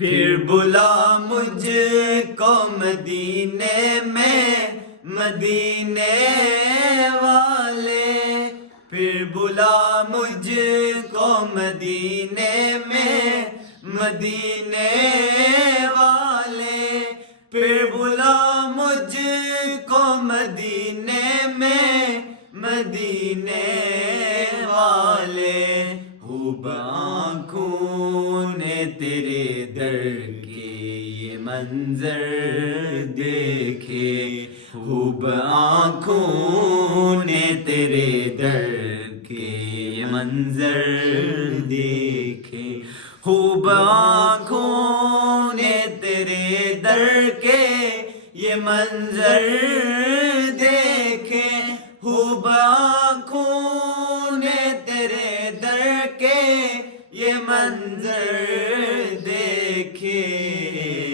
پھر بلا مجھ کو مدینے میں مدینے والے، پھر بلا مجھ کو مدینے میں مدینے والے، پھر بلا مجھ کو مدینے میں مدینے والے، خوب آنکھوں نے تیرے در کے یہ منظر دیکھے، خوب آنکھوں نے تیرے در کے یہ منظر دیکھے، خوب آنکھوں نے تیرے در کے یہ منظر دیکھے، خوب آنکھوں نے تیرے در کے یہ منظر دیکھے۔